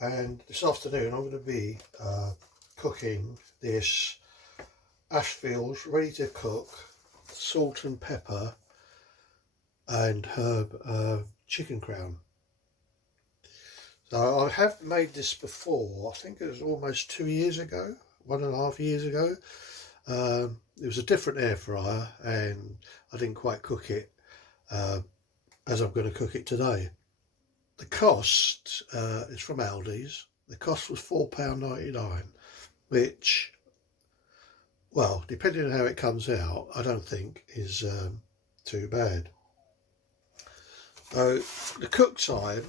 And this afternoon I'm going to be cooking this Ashfield's ready to cook salt and pepper and herb chicken crown. So I have made this before. I think it was almost 2 years ago, 1.5 years ago. It was a different air fryer and I didn't quite cook it as I'm going to cook it today. The cost is from Aldi's. The cost was £4.99, which, well, depending on how it comes out, I don't think is too bad. So the cook time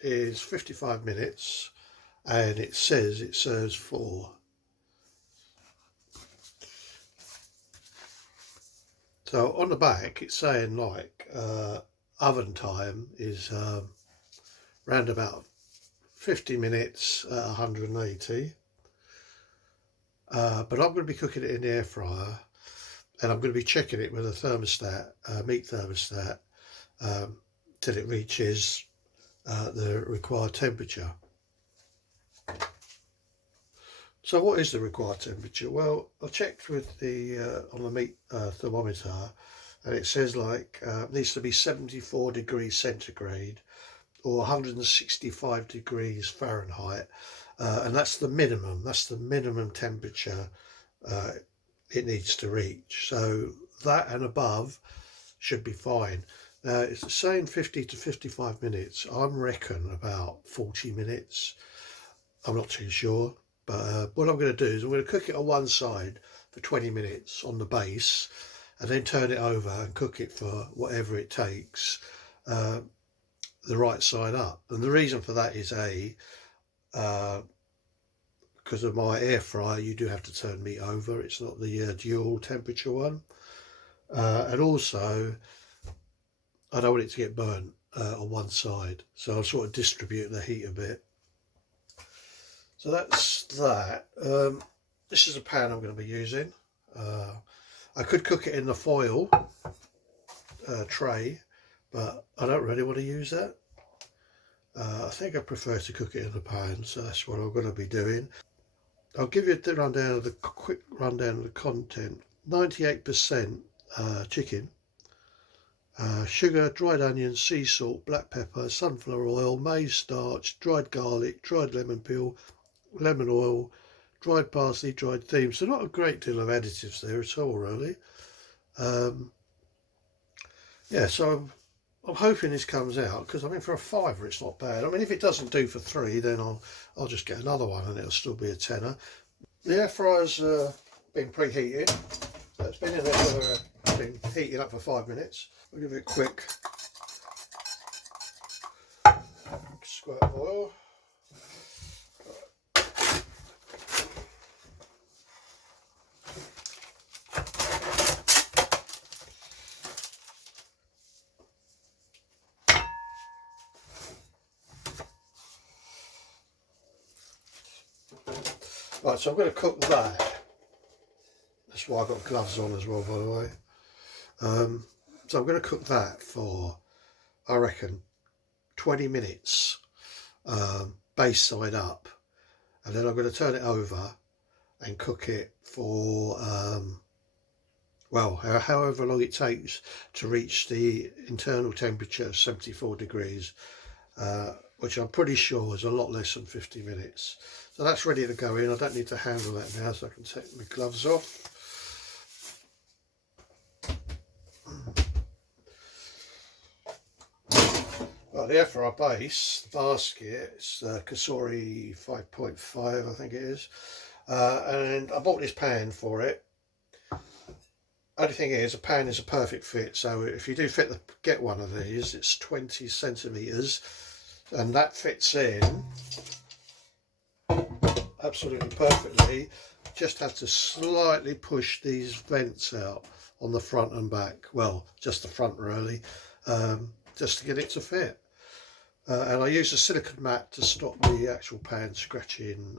is 55 minutes and it says it serves 4. So on the back it's saying like oven time is round about 50 minutes at 180. But I'm going to be cooking it in the air fryer and I'm going to be checking it with a thermostat, meat thermostat, till it reaches the required temperature. So what is the required temperature? Well, I checked with the on the meat thermometer and it says like needs to be 74 degrees centigrade or 165 degrees Fahrenheit, and that's the minimum temperature it needs to reach. So that and above should be fine. Now it's saying 50 to 55 minutes. I reckon about 40 minutes. I'm not too sure, but what I'm going to do is I'm going to cook it on one side for 20 minutes on the base and then turn it over and cook it for whatever it takes, the right side up. And the reason for that is because of my air fryer, you do have to turn meat over. It's not the dual temperature one, and also I don't want it to get burnt on one side, so I'll sort of distribute the heat a bit. So that's that. This is a pan I'm going to be using. I could cook it in the foil tray, but I don't really want to use that. I think I prefer to cook it in the pan, so that's what I'm going to be doing. I'll give you a quick rundown of the content. 98% chicken, sugar, dried onions, sea salt, black pepper, sunflower oil, maize starch, dried garlic, dried lemon peel, lemon oil, dried parsley, dried thyme. So not a great deal of additives there at all, really. Yeah, so I'm hoping this comes out, because I mean for a £5 it's not bad. I mean if it doesn't do for £3 then I'll just get another one and it'll still be a tenner. The air fryer's been preheated, so it's been in there for been heating up for 5 minutes. I'll give it a quick squirt of oil. Right, so I'm going to cook that. That's why I've got gloves on as well, by the way. So I'm going to cook that for, I reckon, 20 minutes, base side up. And then I'm going to turn it over and cook it for, well, however long it takes to reach the internal temperature of 74 degrees. Which I'm pretty sure is a lot less than 50 minutes. So that's ready to go in. I don't need to handle that now, so I can take my gloves off. Right, the air fryer base, the basket, it's Kasori 5.5, I think it is. And I bought this pan for it. Only thing is, a pan is a perfect fit. So if you do get one of these, it's 20 centimetres. And that fits in absolutely perfectly. Just have to slightly push these vents out on the front and back. Well, just the front really, just to get it to fit. And I use a silicone mat to stop the actual pan scratching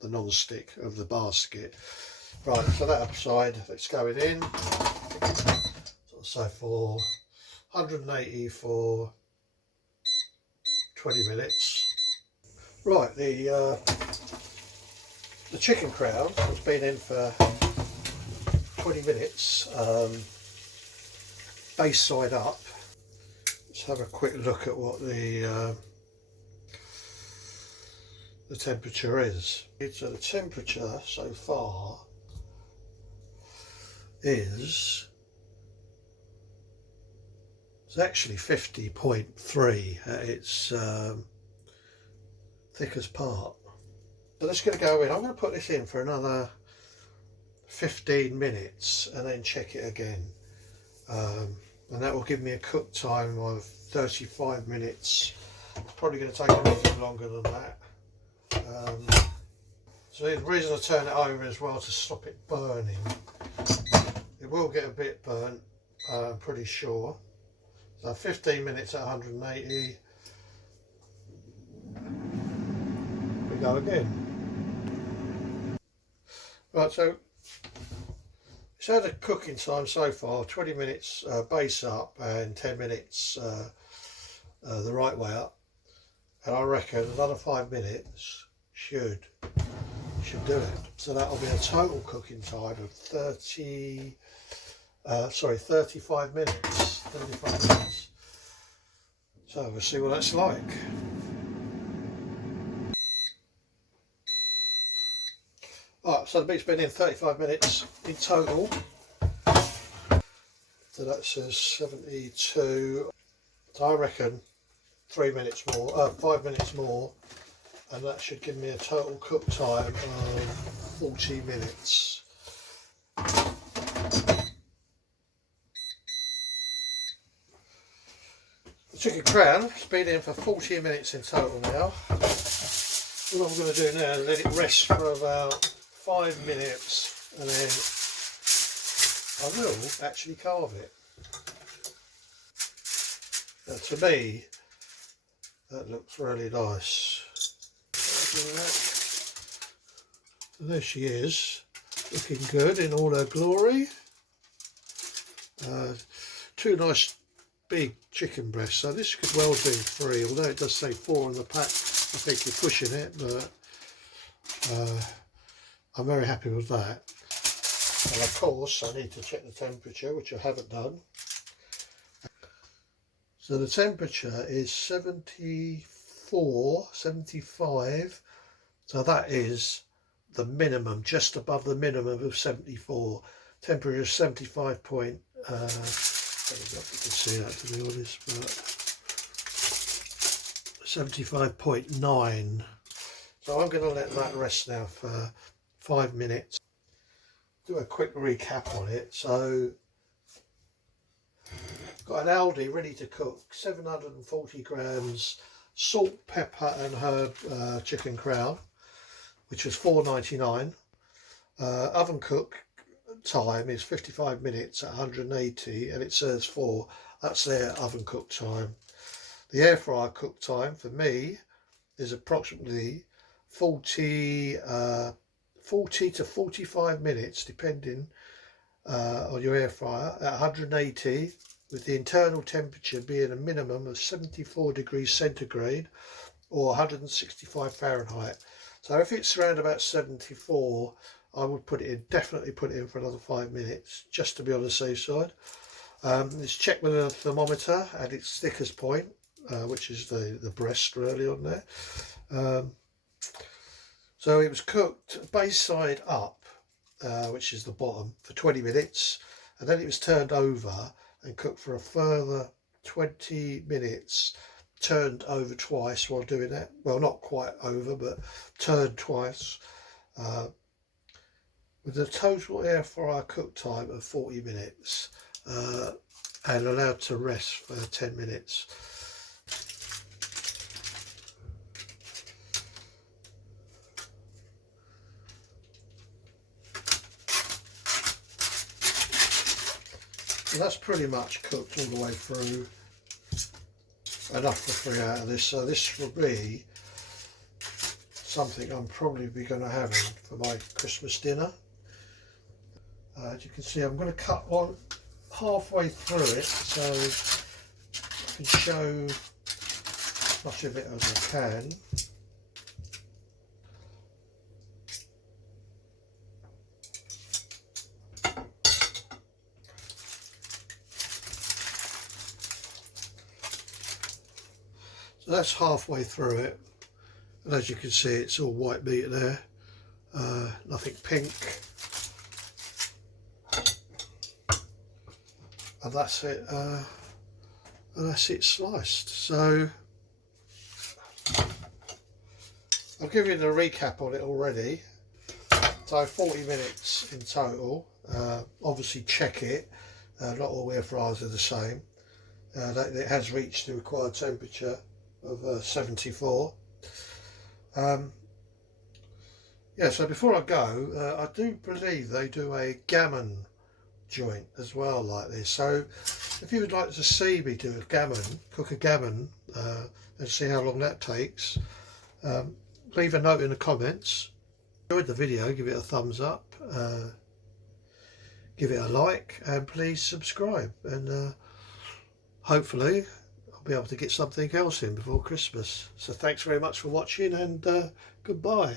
the non-stick of the basket. Right, so that upside, it's going in. So for 180 for 20 minutes. Right, the chicken crown has been in for 20 minutes, base side up. Let's have a quick look at what the temperature is. So the temperature so far is it's actually 50.3 at its thickest part. So that's going to go in. I'm going to put this in for another 15 minutes and then check it again, and that will give me a cook time of 35 minutes. It's probably going to take a little longer than that. So the reason I turn it over as well to stop it burning. It will get a bit burnt, I'm pretty sure. So 15 minutes at 180. We go again. Right, so it's had a cooking time so far, 20 minutes base up and 10 minutes the right way up. And I reckon another 5 minutes should do it. So that'll be a total cooking time of 35 minutes. 35 minutes. So we'll see what that's like. Alright, so the meat's been in 35 minutes in total. So that says 72. So I reckon 5 minutes more, and that should give me a total cook time of 40 minutes. The chicken crown has been in for 40 minutes in total now. What I'm going to do now is let it rest for about 5 minutes, and then I will actually carve it. Now, to me, that looks really nice. So there she is, looking good in all her glory. Two nice big chicken breasts, so this could well do 3, although it does say 4 on the pack. I think you're pushing it, but I'm very happy with that. And of course I need to check the temperature, which I haven't done. So the temperature is 74, 75, so that is the minimum, just above the minimum of 74. Temperature is 75 point, I don't know if you can see that, to be honest, but 75.9. So I'm going to let that rest now for 5 minutes. Do a quick recap on it. So got an Aldi ready to cook, 740 grams salt, pepper and herb chicken crown, which was $4.99. Oven cook time is 55 minutes at 180, and it says 4. That's their oven cook time. The air fryer cook time for me is approximately 40 to 45 minutes, depending on your air fryer, at 180, with the internal temperature being a minimum of 74 degrees centigrade or 165 Fahrenheit. So if it's around about 74, I would definitely put it in for another 5 minutes, just to be on the safe side. It's checked with a thermometer at its thickest point, which is the breast really on there. So it was cooked base side up, which is the bottom, for 20 minutes, and then it was turned over and cooked for a further 20 minutes, turned over twice while doing that. Well, not quite over, but turned twice, with a total air fryer cook time of 40 minutes, and allowed to rest for 10 minutes. So that's pretty much cooked all the way through, enough for 3 out of this. So this will be something I'm probably going to have for my Christmas dinner. As you can see, I'm going to cut one halfway through it so I can show as much of it as I can. So that's halfway through it, and as you can see, it's all white meat there, nothing pink. And that's it sliced. So I'll give you the recap on it already. So 40 minutes in total. Obviously check it, not all air fryers are the same. It has reached the required temperature of 74. Yeah, so before I go, I do believe they do a gammon joint as well like this. So if you would like to see me do a gammon, cook a gammon, and see how long that takes, leave a note in the comments. If you enjoyed the video, give it a thumbs up, give it a like, and please subscribe, and hopefully I'll be able to get something else in before Christmas. So thanks very much for watching, and goodbye.